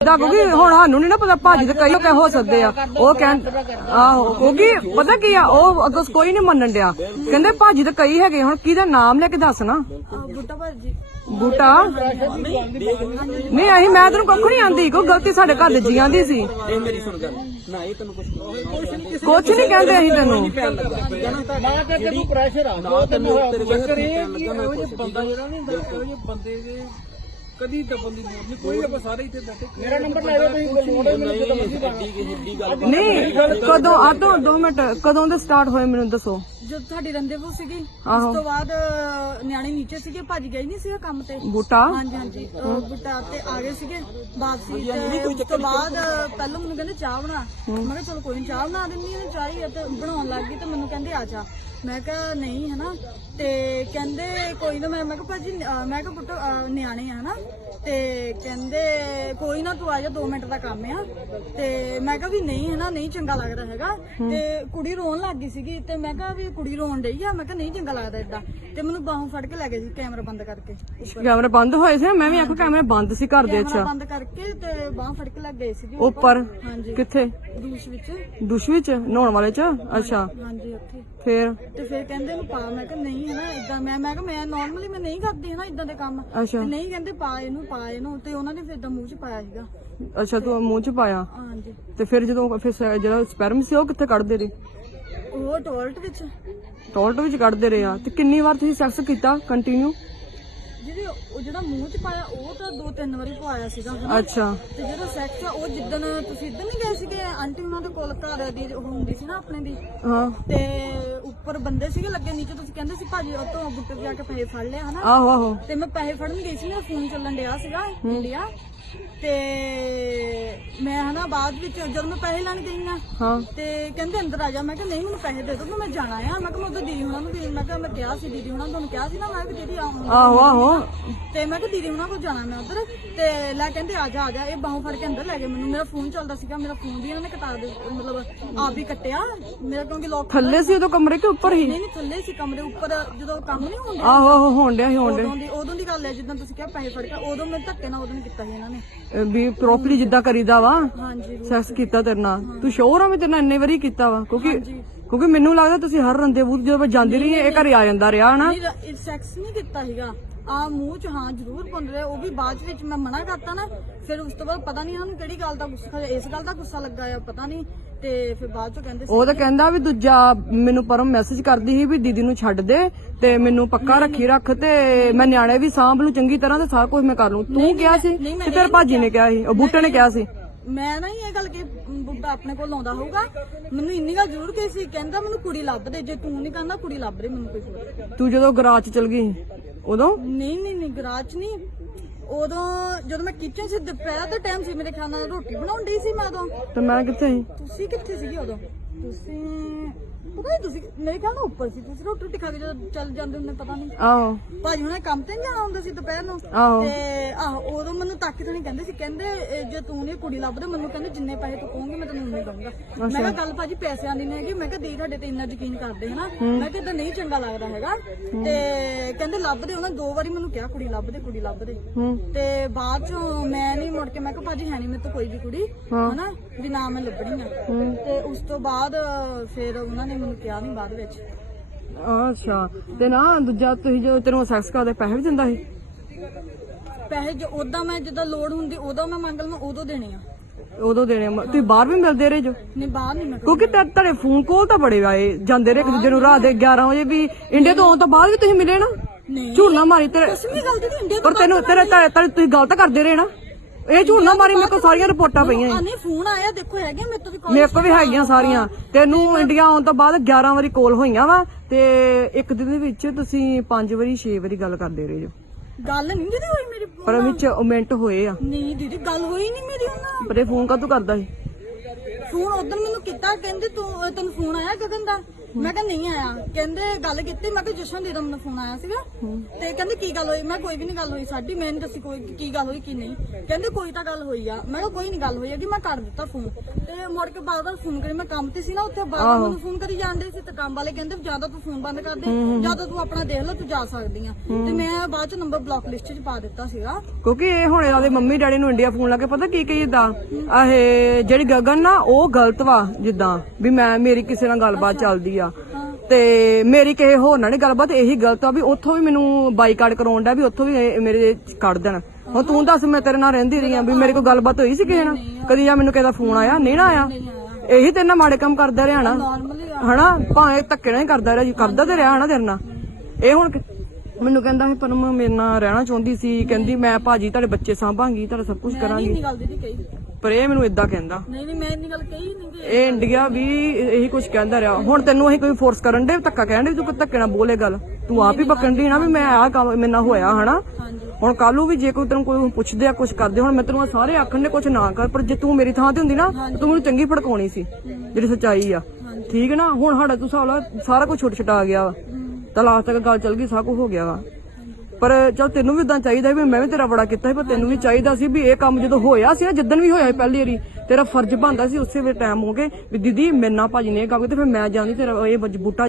ਦਾ ਕਿਉਂਕਿ ਹੁਣ ਸਾਨੂੰ ਨਹੀਂ ਨਾ ਪਤਾ ਭਾਜੀ ਤੇ ਕਈ ਕਹਿ ਹੋ ਸਕਦੇ ਆ। ਉਹ ਕਹਿੰ ਆਹੋ ਕਿਉਂਕਿ ਪਤਾ ਕੀ ਆ ਉਹ ਅੱਗੋਂ ਕੋਈ ਨਹੀਂ ਮੰਨਣ ਡਿਆ। ਕਹਿੰਦੇ ਭਾਜੀ ਤੇ ਕਈ ਹੈਗੇ ਹੁਣ ਕਿਹਦਾ ਨਾਮ ਲੈ ਕੇ ਦੱਸ ਨਾ? ਬੁੱਟਾ ਭਾਜੀ। ਬੂਟਾ? ਨਹੀਂ ਅਸੀਂ ਮੈਂ ਤੈਨੂੰ ਕੱਖ ਨਹੀਂ ਆਂਦੀ ਕੋਈ ਗਲਤੀ ਸਾਡੇ ਘਰ ਦੇ ਜੀਆਂ ਦੀ ਸੀ। ਇਹ ਮੇਰੀ ਸੁਣ ਗੱਲ। ਨਾ ਇਹ ਤੈਨੂੰ ਕੁਝ ਕੁਛ ਨਹੀਂ ਕਹਿੰਦੇ ਅਸੀਂ ਤੈਨੂੰ। ਨਾ ਤੇ ਤੈਨੂੰ ਪ੍ਰੈਸ਼ਰ ਆ। ਨਾ ਤੈਨੂੰ ਚੱਕਰ ਇਹ ਕਿ ਇਹੋ ਜਿਹੇ ਬੰਦਾ ਜਿਹੜਾ ਨਹੀਂ ਹੁੰਦਾ ਇਹੋ ਜਿਹੇ ਬੰਦੇ ਦੇ ਕਦੀ ਦਬਨ ਦੀ ਲੋੜ ਨਹੀਂ ਕੋਈ ਆਪਾਂ ਸਾਰੇ ਇੱਥੇ ਬੈਠੇ ਮੇਰਾ ਨੰਬਰ ਲੈ ਜਾਓ ਤੁਸੀਂ ਮੋੜੇ ਮੈਨੂੰ ਜਦੋਂ ਮਰਜ਼ੀ ਗੱਲ ਨਹੀਂ ਕਦੋਂ ਆਦੋਂ 2 ਮਿੰਟ ਕਦੋਂ ਦੇ ਸਟਾਰਟ ਹੋਏ ਮੈਨੂੰ ਦੱਸੋ ਜਦ ਤੁਹਾਡੀ ਰੰਦੇਵੂ ਸੀਗੀ। ਉਸ ਤੋਂ ਬਾਅਦ ਨਿਆਣੇ ਨੀਚੇ ਸੀਗੇ ਭਾਜੀ ਗਏ ਨਹੀਂ ਸੀਗਾ ਕੰਮ ਤੇ ਬੂਟਾ ਹਾਂਜੀ ਹਾਂਜੀ ਉਹ ਬੁੱਟਾ ਤੇ ਆ ਗਏ ਸੀਗੇ ਵਾਪਸੀ ਤੇ ਉਸ ਤੋਂ ਬਾਅਦ ਪਹਿਲਾਂ ਮੈਨੂੰ ਕਹਿੰਦੇ ਚਾਹ ਬਣਾ ਮੈਂ ਕਿਹਾ ਚਲੋ ਕੋਈ ਨੀ ਚਾਹ ਬਣਾ ਦਿੰਦੀ ਹਾਂ ਚਾਹ ਹੀ ਬਣਾਉਣ ਲੱਗ ਗਈ ਤੇ ਮੈਨੂੰ ਕਹਿੰਦੇ ਆ ਜਾ ਮੈਂ ਕਿਹਾ ਨਹੀਂ ਹਨਾ? ਤੇ ਕਹਿੰਦੇ ਕੋਈ ਨਾ ਮੈਂ ਮੈਂ ਕਿਹਾ ਭਾਜੀ ਅਹ, ਮੈਂ ਕਿਹਾ ਪੁੱਤ ਅਹ, ਨਿਆਣੇ ਆ ਹਨਾ? ਤੇ ਕਹਿੰਦੇ ਕੋਈ ਨਾ ਤੂੰ ਆ ਜਾ 2 ਮਿੰਟ ਦਾ ਕੰਮ ਆ। ਤੇ ਮੈਂ ਕਿਹਾ ਵੀ ਨਹੀਂ ਹਨਾ? ਨਹੀਂ ਚੰਗਾ ਲੱਗਦਾ ਹੈਗਾ। ਤੇ ਕੁੜੀ ਰੋਣ ਲੱਗ ਗਈ ਸੀਗੀ ਤੇ ਮੈਂ ਕਿਹਾ ਵੀ ਕੁੜੀ ਰੋਣ ਡਈ ਆ। ਮੈਂ ਕਿਹਾ ਨਹੀਂ ਚੰਗਾ ਲੱਗਦਾ ਏਦਾਂ। ਤੇ ਮੈਨੂੰ ਬਾਹੋਂ ਫੜ ਕੇ ਲੈ ਗਏ ਸੀ ਕੈਮਰਾ ਬੰਦ ਕਰਕੇ। ਕੈਮਰੇ ਬੰਦ ਹੋਏ ਸੀ? ਮੈਂ ਵੀ ਆਖੋ ਕੈਮਰੇ ਬੰਦ ਸੀ ਘਰ ਦੇ ਕੈਮਰਾ ਅੱਛਾ। ਬੰਦ ਕਰਕੇ ਤੇ ਬਾਹੋਂ ਫੜ ਕੇ ਲੈ ਗਏ ਸੀ ਜੀ ਉੱਪਰ? ਹਾਂਜੀ। ਕਿੱਥੇ? ਦੂਸ਼ ਵਿੱਚ। ਦੁਸ਼ ਵਿੱਚ? ਨਹਾਉਣ ਵਾਲੇ ਚ? ਅੱਛਾ। ਹਾਂਜੀ ਉੱਥੇ। ਫੇਰ? ਤੇ ਫਿਰ ਕਹਿੰਦੇ ਨੂੰ ਪਾ। ਮੈਂ ਕਿਹਾ ਨਹੀਂ ਹਨਾ ਇਦਾਂ ਮੈਂ ਮੈਂ ਕਿਹਾ ਮੈਂ ਨਾਰਮਲੀ ਮੈਂ ਨਹੀਂ ਕਰਦੀ ਹਨਾ ਇਦਾਂ ਦੇ ਕੰਮ। ਅੱਛਾ। ਤੇ ਨਹੀਂ ਕਹਿੰਦੇ ਪਾ ਇਹਨੂੰ ਪਾ ਇਹਨੂੰ। ਤੇ ਉਹਨਾਂ ਨੇ ਫਿਰ ਇਦਾਂ ਮੂੰਹ 'ਚ ਪਾਇਆ ਸੀਗਾ। ਅੱਛਾ ਤੂੰ ਮੂੰਹ ਚ ਪਾਇਆ? ਹਾਂਜੀ। ਤੇ ਫਿਰ ਜਦੋਂ ਫਿਰ ਸ- ਜਿਹੜਾ ਸਪਰਮ ਸੀ ਉਹ ਕਿੱਥੇ ਕੱਢਦੇ ਰਹੇ? ਉਹ ਟੋਇਲਟ ਵਿੱਚ। ਟੋਇਲਟ ਵਿੱਚ ਕੱਢਦੇ ਰਹੇ ਆ। ਤੇ ਕਿੰਨੀ ਵਾਰ ਤੁਸੀਂ ਸੈਕਸ ਕੀਤਾ? ਕੰਟੀਨਿਊ ਜਿਹਦੇ ਉਹ ਜਿਹੜਾ ਮੂੰਹ 'ਚ ਪਾਇਆ ਉਹ ਤਾਂ ਦੋ ਤਿੰਨ ਵਾਰੀ ਪਵਾਇਆ ਸੀਗਾ ਹਨਾ ਅੱਛਾ। ਤੇ ਜਿਹੜਾ ਸੈਕਸ ਆ ਉਹ ਜਿੱਦਣ ਤੁਸੀਂ ਇੱਧਰ ਨਹੀਂ ਗਏ ਸੀਗੇ ਆਂਟੀ ਉਹਨਾਂ ਦੇ ਕੋਲ ਘਰ ਦੀ ਉਹ ਹੁੰਦੀ ਸੀ ਨਾ ਆਪਣੇ ਦੀ। ਹਾਂ। ਤੇ ਉੱਪਰ ਬੰਦੇ ਸੀਗੇ ਲੱਗੇ ਨੀਚੇ ਤੁਸੀਂ ਕਹਿੰਦੇ ਸੀ ਭਾਜੀ ਉਹ ਤੋਂ ਤੇ ਜਾ ਕੇ ਪੈਸੇ ਫੜ ਲਿਆ ਹਨਾ? ਆਹੋ ਆਹੋ। ਤੇ ਮੈਂ ਪੈਸੇ ਫੜਨ ਗਈ ਸੀ ਮੇਰਾ ਫੋਨ ਚੱਲਣ ਡਿਆ ਸੀਗਾ ਇੰਡੀਆ। ਤੇ ਮੈਂ ਹਨਾ ਬਾਅਦ ਵਿੱਚ ਜਦੋਂ ਮੈਂ ਪੈਸੇ ਲੈਣ ਗਈ ਆ ਹਾਂ। ਤੇ ਕਹਿੰਦੇ ਅੰਦਰ ਆ ਜਾ। ਮੈਂ ਕਿਹਾ ਨਹੀਂ ਮੈਨੂੰ ਪੈਸੇ ਦੇ ਦਿਓ ਮੈਂ ਜਾਣਾ ਆ। ਮੈਂ ਕਿਹਾ ਮੈਂ ਉਧਰ ਦੀਦੀ ਹੁਣਾਂ ਨੂੰ ਵੀ ਮੈਂ ਕਿਹਾ ਮੈਂ ਕਿਹਾ ਸੀ ਦੀਦੀ ਹੁਣਾਂ ਨੂੰ ਤੁਹਾਨੂੰ ਕਿਹਾ ਸੀ ਨਾ ਮੈਂ ਕਿ ਦੀਦੀ ਆਉਂ ਆਹੋ ਆਹੋ। ਤੇ ਮੈਂ ਕਿਹਾ ਦੀਦੀ ਹੁਣਾਂ ਕੋਲ ਜਾਣਾ ਮੈਂ ਉਧਰ ਤੇ ਲੈ ਕਹਿੰਦੇ ਆ ਜਾ ਆ ਜਾ ਇਹ ਬਾਹੋਂ ਫੜ ਕੇ ਅੰਦਰ ਲੈ ਗਏ ਮੈਨੂੰ। ਮੇਰਾ ਫੋਨ ਚੱਲਦਾ ਸੀਗਾ ਮੇਰਾ ਫੋਨ ਵੀ ਇਹਨਾਂ ਨੇ ਕਟਾ ਦੇ ਮਤਲਬ ਆਪ ਹੀ ਕੱਟਿਆ। ਮੇਰਾ ਕਿਉਂਕਿ ਲੋਕ ਥੱਲੇ ਸੀ ਉਦੋਂ ਕਮਰੇ ਕੇ ਉੱਪਰ ਹੀ? ਨਹੀਂ ਨਹੀਂ ਥੱਲੇ ਸੀ ਕਮਰੇ ਉੱਪਰ ਜਦੋਂ ਕੰਮ ਨਹੀਂ ਹੁੰਦਾ ਆਹੋ ਆਹੋ ਹੋਣ ਡਿਆ ਸੀ ਹੋਣ ਉਦੋਂ ਦੀ ਉਦੋਂ ਦੀ ਗੱਲ ਹੈ ਜਿੱਦਾਂ ਤੁਸੀਂ ਕਿਹਾ ਪੈਸੇ ਫੜ ਕੇ ਉਦੋਂ ਮੈਂ ਧੱਕੇ ਨਾਲ ਉਦੋਂ ਕੀਤਾ ਸੀ ਇਹਨਾਂ ਨੇ। ਵੀ ਪ੍ਰੋਪਰਲੀ ਜਿੱਦਾਂ ਕਰੀਦਾ ਵਾ ਹਾਂਜੀ ਸੈਕਸ ਕੀਤਾ। ਤੇਰੇ ਨਾਲ। ਤੂੰ ਸ਼ੋਰ ਆ ਵੀ ਤੇਰੇ ਨਾਲ ਇੰਨੇ ਵਾਰੀ ਕੀਤਾ ਵਾ? ਕਿਉਂਕਿ ਕਿਉਂਕਿ ਮੈਨੂੰ ਲੱਗਦਾ ਤੁਸੀਂ ਹਰ ਰੰਦੇਵੂ ਜਦੋਂ ਮੈਂ ਜਾਂਦੀ ਰਹੀ ਇਹ ਘਰੇ ਆ ਜਾਂਦਾ ਰਿਹਾ ਹਨਾ? ਨਹੀਂ ਸੈਕਸ ਨਹੀਂ ਕੀਤਾ ਸੀਗਾ। ਆ ਮੂੰਹ ਚ ਹਾਂ ਜ਼ਰੂਰ ਪੁੰਨ ਰਿਹਾ ਉਹ ਵੀ ਬਾਅਦ ਵਿੱਚ ਮੈਂ ਮਨਾ ਕਰਤਾ ਨਾ ਫਿਰ ਉਸ ਤੋਂ ਬਾਅਦ ਪਤਾ ਨਹੀਂ ਇਹਨਾਂ ਨੂੰ ਕਿਹੜੀ ਗੱਲ ਦਾ ਗੁੱਸਾ ਇਸ ਗੱਲ ਦਾ ਗੁੱਸਾ ਲੱਗਾ ਆ ਪਤਾ ਨਹੀਂ ਤੇ ਫਿਰ ਬਾਅਦ ਚ ਕਹਿੰਦੇ ਉਹ ਤਾਂ ਕਹਿੰਦਾ ਵੀ ਦੂਜਾ ਮੈਨੂੰ ਪਰਮ ਮੈਸੇਜ ਕਰਦੀ ਸੀ ਵੀ ਦੀਦੀ ਨੂੰ ਛੱਡ ਦੇ ਤੇ ਮੈਨੂੰ ਪੱਕਾ ਰੱਖੀ ਰੱਖ ਤੇ ਮੈਂ ਨਿਆਣੇ ਵੀ ਸਾਂਭ ਲੂ ਚੰਗੀ ਤਰ੍ਹਾਂ ਤੇ ਸਾਰਾ ਕੁਝ ਮੈਂ ਕਰ ਲੂ। ਤੂੰ ਕਿਹਾ ਸੀ ਤੇ ਤੇਰੇ ਭਾਜੀ ਨੇ ਕਿਹਾ ਸੀ ਉਹ ਬੂਟੇ ਨੇ ਕਿਹਾ ਸੀ। ਮੈਂ ਨਾ ਇਹ ਗੱਲ ਕਿ ਬੁੱਢਾ ਆਪਣੇ ਕੋਲ ਆਉਂਦਾ ਹੋਊਗਾ ਮੈਨੂੰ ਇੰਨੀ ਗੱਲ ਜ਼ਰੂਰ ਕਹੀ ਸੀ ਕਹਿੰਦਾ ਮੈਨੂੰ ਕੁੜੀ ਲੱਭ ਦੇ ਜੇ ਤੂੰ ਨਹੀਂ ਕਹਿੰਦਾ ਕੁੜੀ ਲੱਭ ਦੇ ਮੈਨੂੰ ਕੋਈ। ਤੂੰ ਜਦੋਂ ਗਰਾਜ ਚ ਚਲ ਗਈ ਉਦੋਂ? ਨਹੀਂ ਨਹੀਂ ਨਹੀਂ ਗਰਾਜ ਨਹੀਂ। ਉਦੋਂ ਜਦੋਂ ਮੈਂ ਕਿਚਨ 'ਚ ਦੁਪਹਿਰ ਦਾ ਟਾਈਮ ਸੀ ਮੇਰੇ ਖਿਆਲ ਨਾਲ ਰੋਟੀ ਬਣਾਉਣ ਡਈ ਸੀ ਮੈਂ ਉਦੋਂ। ਤੇ ਮੈਂ ਕਿੱਥੇ ਸੀ? ਤੁਸੀਂ ਕਿੱਥੇ ਸੀਗੇ ਉਦੋਂ? ਤੁਸੀਂ ਪਤਾ ਨਹੀਂ ਤੁਸੀਂ ਮੇਰੇ ਖਿਆਲ ਨਾਲ ਉੱਪਰ ਸੀ। ਤੁਸੀਂ ਰੋਟੀ ਰੋਟੀ ਖਾ ਕੇ ਜਦੋਂ ਚੱਲ ਜਾਂਦੇ ਹੁੰਦੇ ਪਤਾ ਨਹੀਂ। ਆਹੋ। ਭਾਜੀ ਹੁਣੇ ਕੰਮ ਤੇ ਨੀ ਜਾਣਾ ਹੁੰਦਾ ਸੀ ਦੁਪਹਿਰ ਨੂੰ? ਆਹੋ। ਤੇ ਆਹੋ ਉਦੋਂ ਮੈਨੂੰ ਤੱਕ ਥਣੀ ਕਹਿੰਦੇ ਸੀ। ਕਹਿੰਦੇ ਇਹ ਜੇ ਤੂੰ ਨਹੀਂ ਕੁੜੀ ਲੱਭਦੇ ਮੈਨੂੰ ਕਹਿੰਦੇ ਜਿੰਨੇ ਪੈਸੇ ਤੂੰ ਕਹੋਗੇ ਮੈਂ ਤੈਨੂੰ ਉਨੇ ਦਊਂਗਾ। ਮੈਂ ਕਿਹਾ ਗੱਲ ਭਾਜੀ ਪੈਸਿਆਂ ਦੀ ਨਹੀਂ ਹੈਗੀ। ਮੈਂ ਕਿਹਾ ਦੀ ਤੁਹਾਡੇ ਤੇ ਇੰਨਾ ਯਕੀਨ ਕਰਦੇ ਹਨਾ? ਮੈਂ ਕਿਹਾ ਤਾਂ ਨਹੀਂ ਚੰਗਾ ਲੱਗਦਾ ਹੈਗਾ। ਤੇ ਕਹਿੰਦੇ ਲੱਭਦੇ ਉਹਨਾਂ ਦੋ ਵਾਰੀ ਮੈਨੂੰ ਕਿਹਾ ਕੁੜੀ ਲੱਭਦੇ ਕੁੜੀ ਲੱਭਦੇ। ਹੂੰ। ਤੇ ਬਾਅਦ ਚੋਂ ਮੈਂ ਨਹੀਂ ਮੁੜ ਕੇ ਮੈਂ ਕਿਹਾ ਭਾਜੀ ਹੈ ਨਹੀਂ ਮੇਰੇ ਤੋਂ ਕੋਈ ਵੀ ਕੁੜੀ ਹਨਾ ਵੀ ਨਾ ਮੈਂ ਲੱਭਣੀ ਆ। ਤੇ ਉਸ ਤੋਂ ਬਾਅਦ ਫਿਰ ਉਹਨਾਂ ਨੇ ਮੈਨੂੰ ਕਿਹਾ ਨਹੀਂ ਬਾਅਦ ਵਿੱਚ। ਅੱਛਾ ਤੇ ਨਾ ਦੂਜਾ ਤੁਸੀਂ ਜਦੋਂ ਤੈਨੂੰ ਸੈਕਸ ਕਰਦੇ ਪੈਸੇ ਵੀ ਦਿੰਦਾ ਸੀ? ਪੈਸੇ ਜੋ ਉਦਾਂ ਮੈਂ ਜਿੱਦਾਂ ਲੋੜ ਹੁੰਦੀ ਉਦੋਂ ਮੈਂ ਮੰਗ ਲਵਾਂ ਉਦੋਂ ਦੇਣੇ ਆ। ਉਦੋਂ ਦੇਣੇ ਆ। ਤੁਸੀਂ ਬਾਹਰ ਵੀ ਮਿਲਦੇ ਰਹੇ ਜੋ? ਨਹੀਂ ਬਾਹਰ ਨਹੀਂ ਮੈਂ ਕਿਉਂਕਿ ਤੇ- ਤੁਹਾਡੇ ਫੋਨ ਕਾਲ ਤਾਂ ਬੜੇ ਆਏ ਜਾਂਦੇ ਰਹੇ ਇੱਕ ਦੂਜੇ ਨੂੰ ਰਾਤ ਦੇ 11 ਵਜੇ ਵੀ। ਇੰਡੀਆ ਤੋਂ ਆਉਣ ਤੋਂ ਬਾਅਦ ਵੀ ਤੁਸੀਂ ਮਿਲੇ ਨਾ? ਝੂਠ ਨਾ ਮਾਰੀ ਤੇਰੇ ਕਸਮੀ ਗੱਲ ਦੀ ਇੰਡੀਆ ਪਰ ਤੈਨੂੰ ਤੇਰੇ ਤੇਰੇ ਤੁਸੀਂ ਗਲਤ ਕਰਦੇ ਰਹੇ ਨਾ। ਇਹ ਝੂਠ ਨਾ ਮਾਰੀ ਮੇਰੇ ਕੋਲ ਸਾਰੀਆਂ ਰਿਪੋਰਟਾਂ ਪਈਆਂ ਆ ਨਹੀਂ ਫੋਨ ਆਇਆ ਦੇਖੋ ਹੈਗੇ ਮੇਰੇ ਤੋਂ ਵੀ call ਮੇਰੇ ਕੋਲ ਵੀ ਹੈਗੀਆਂ ਸਾਰੀਆਂ। ਤੈਨੂੰ ਇੰਡੀਆ ਆਉਣ ਤੋਂ ਬਾਅਦ 11 ਵਾਰੀ ਕਾਲ ਹੋਈਆਂ ਵਾ ਤੇ ਇੱਕ ਦਿਨ ਦੇ ਵਿੱਚ ਤੁਸੀਂ 5 ਵਾਰੀ 6 ਵਾਰੀ ਗੱਲ ਕਰਦੇ ਰਹੇ ਜੋ। ਗੱਲ ਨਹੀਂ ਦੀਦੀ ਹੋਈ ਮੇਰੀ ਪਰ ਵਿੱਚ ਮਿੰਟ ਹੋਏ ਆ। ਨਹੀਂ ਦੀਦੀ ਗੱਲ ਹੋਈ ਨਹੀਂ ਮੇਰੀ ਉਹਨਾਂ ਪਰ ਇਹ ਫੋਨ ਕਦੋਂ ਕਰਦਾ ਸੀ? ਫੋਨ ਉਦੋਂ ਮੈਨੂੰ ਕੀਤਾ ਕਹਿੰਦੇ ਤੂੰ ਤੈਨੂੰ ਫੋਨ ਆਇਆ ਗਗਨ ਦਾ? ਮੈਂ ਕਿਹਾ ਨਹੀਂ ਆਇਆ। ਕਹਿੰਦੇ ਗੱਲ ਕੀਤੀ ਮੈਂ ਕਿਹਾ ਜਸ਼ਨ ਦੀ ਮੈਨੂੰ ਫੋਨ ਆਇਆ ਸੀਗਾ। ਤੇ ਕਹਿੰਦੇ ਕੀ ਗੱਲ ਹੋਈ? ਮੈਂ ਕੋਈ ਵੀ ਨਹੀਂ ਗੱਲ ਹੋਈ ਸਾਡੀ ਮੈਂ ਨਹੀਂ ਦੱਸੀ ਕੋਈ ਕੀ ਗੱਲ ਹੋਈ ਕੀ ਨਹੀਂ। ਕਹਿੰਦੇ ਕੋਈ ਤਾਂ ਗੱਲ ਹੋਈ ਆ। ਮੈਂ ਕਿਹਾ ਕੋਈ ਨਹੀਂ ਗੱਲ ਹੋਈ ਹੈਗੀ ਮੈਂ ਕਰ ਦਿੱਤਾ ਫੋਨ। ਤੇ ਮੁੜ ਕੇ ਬਾਅਦ ਵਿੱਚ ਫੋਨ ਕਰੀ ਮੈਂ ਕੰਮ ਤੇ ਸੀ ਨਾ ਉੱਥੇ ਬਾਅਦ ਮੈਨੂੰ ਫੋਨ ਕਰੀ ਜਾਂਦੇ ਸੀ ਤੇ ਕੰਮ ਵਾਲੇ ਕਹਿੰਦੇ ਜ਼ਿਆਦਾ ਤੂੰ ਫੋਨ ਬੰਦ ਕਰ ਦੇ ਜ਼ਿਆਦਾ ਤੂੰ ਆਪਣਾ ਦੇਖ ਲੈ ਤੂੰ ਜਾ ਸਕਦੀ ਆ। ਤੇ ਮੈਂ ਬਾਅਦ ਚ ਨੰਬਰ ਬਲੌਕ ਲਿਸਟ 'ਚ ਪਾ ਦਿੱਤਾ ਸੀਗਾ। ਕਿਉਂਕਿ ਇਹ ਹੁਣ ਇਹਦੇ ਮੰਮੀ ਡੈਡੀ ਨੂੰ ਇੰਡੀਆ ਫੋਨ ਲਾ ਕੇ ਪਤਾ ਕੀ ਕਹੀ ਜਿੱਦਾਂ ਇਹ ਜਿਹੜੀ ਗਗਨ ਨਾ ਉਹ ਗਲਤ ਵਾ ਜਿੱਦਾਂ ਵੀ ਮੈਂ ਮੇਰੀ ਕਿਸੇ ਨਾਲ ਗੱਲਬਾਤ ਚੱਲਦੀ ਆ। ਤੇ ਮੇਰੀ ਕਿਸੇ ਹੋਰ ਨਾਲ ਨਹੀਂ ਗੱਲਬਾਤ ਇਹੀ ਗਲਤ ਆ ਵੀ ਉੱਥੋਂ ਵੀ ਮੈਨੂੰ ਬਾਈਕਾਟ ਕਰਾਉਣ ਦਾ ਵੀ ਉੱਥੋਂ ਵੀ ਇਹ ਮੇਰੇ ਕੱਢ ਦੇਣ। ਹੁਣ ਤੂੰ ਦੱਸ ਮੈਂ ਤੇਰੇ ਨਾਲ ਰਹਿੰਦੀ ਰਹੀ ਆ ਵੀ ਮੇਰੇ ਕੋਲ ਗੱਲਬਾਤ ਹੋਈ ਸੀ ਕਿਸੇ ਨਾਲ? ਕਦੀ ਆ ਮੈਨੂੰ ਕਿਸੇ ਦਾ ਫੋਨ ਆਇਆ? ਨਹੀਂ ਨਾ ਆਇਆ। ਇਹੀ ਤੇਰੇ ਨਾਲ ਮਾੜੇ ਕੰਮ ਕਰਦਾ ਰਿਹਾ ਨਾ। ਹਨਾ? ਭਾਵੇਂ ਧੱਕੇ ਨਾਲ ਹੀ ਕਰਦਾ ਰਿਹਾ ਜੀ ਕਰਦਾ ਤੇ ਰਿਹਾ ਹਨਾ ਤੇਰੇ ਨਾਲ। ਇਹ ਹੁਣ ਮੈਨੂੰ ਕਹਿੰਦਾ ਸੀ ਪਰਮ ਮੇਰੇ ਨਾਲ ਰਹਿਣਾ ਚਾਹੁੰਦੀ ਸੀ। ਕਹਿੰਦੀ ਮੈਂ ਭਾਜੀ ਤੁਹਾਡੇ ਬੱਚੇ ਸਾਂਭਾਂਗੀ ਤੁਹਾਡਾ ਸਭ ਕੁਝ ਕਰਾਂਗੀ। ਪਰ ਇਹ ਮੈਨੂੰ ਇਦਾਂ ਕਹਿੰਦਾ। ਨਹੀਂ ਨਹੀਂ ਮੈਂ ਇੰਨੀ ਗੱਲ ਕਹੀ ਨਹੀਂ ਗੀ। ਇਹ ਇੰਡੀਆ ਵੀ ਇਹੀ ਕੁਝ ਕਹਿੰਦਾ ਰਿਹਾ। ਹੁਣ ਤੈਨੂੰ ਅਸੀਂ ਕੋਈ ਫੋਰਸ ਕਰਨ ਦੇ ਧੱਕਾ ਕਹਿਣ ਦੇ ਤੂੰ ਕੋਈ ਧੱਕੇ ਨਾਲ ਬੋਲੇ ਗੱਲ। ਤੂੰ ਆਪ ਹੀ ਬੱਕਣ ਦੀ ਨਾ ਵੀ ਮੈਂ ਆਹ ਕੰਮ ਮੇਰੇ ਨਾਲ ਹੋਇਆ ਹਨਾ? ਹੁਣ ਕੱਲੂ ਵੀ ਜੇ ਕੋਈ ਤੈਨੂੰ ਕੋਈ ਪੁੱਛਦੇ ਆ ਕੁਝ ਕਰਦੇ ਹੁਣ ਮੈਂ ਤੈਨੂੰ ਆਹ ਸਾਰੇ ਆਖਣ ਦੇ ਕੁਝ ਨਾ ਕਰ। ਪਰ ਜੇ ਤੂੰ ਮੇਰੀ ਥਾਂ ਤੇ ਹੁੰਦੀ ਨਾ ਤਾਂ ਮੈਨੂੰ ਚੰਗੀ ਫੜਕਾਉਣੀ ਸੀ ਜਿਹੜੀ ਸੱਚਾਈ ਆ। ਠੀਕ ਹੈ ਨਾ? ਹੁਣ ਸਾਡਾ ਤੂੰ ਹਿਸਾਬ ਲਾ ਸਾਰਾ ਕੁਝ ਛੁੱਟ ਛੁੱਟਾ ਗਿਆ ਵਾ। ਤਾਂ ਲਾਸਟ ਤੱਕ ਗੱਲ ਚੱਲ ਗਈ ਸਭ ਕੁਝ ਹੋ ਗਿਆ ਵਾ। ਪਰ ਚਲ ਤੈਨੂੰ ਵੀ ਉਦਾਂ ਚਾਹੀਦਾ ਸੀ ਵੀ ਮੈਂ ਵੀ ਤੇਰਾ ਬੜਾ ਕੀਤਾ ਸੀ, ਪਰ ਤੈਨੂੰ ਵੀ ਚਾਹੀਦਾ ਸੀ ਵੀ ਇਹ ਕੰਮ ਜਦੋਂ ਹੋਇਆ ਸੀ ਨਾ, ਜਿੱਦਣ ਵੀ ਹੋਇਆ ਸੀ ਪਹਿਲੀ ਵਾਰੀ, ਤੇਰਾ ਫਰਜ਼ ਬਣਦਾ ਸੀ ਉਸੇ ਵੇਲੇ ਟਾਈਮ ਹੋ ਗਏ ਵੀ ਦੀਦੀ ਮੇਰੇ ਨਾਲ ਭਾਜੀ ਨੇ ਇਹ ਕੰਮ ਕੀਤਾ ਫਿਰ ਮੈਂ ਜਾਂਦੀ ਤੇਰਾ ਇਹ ਬੂਟਾ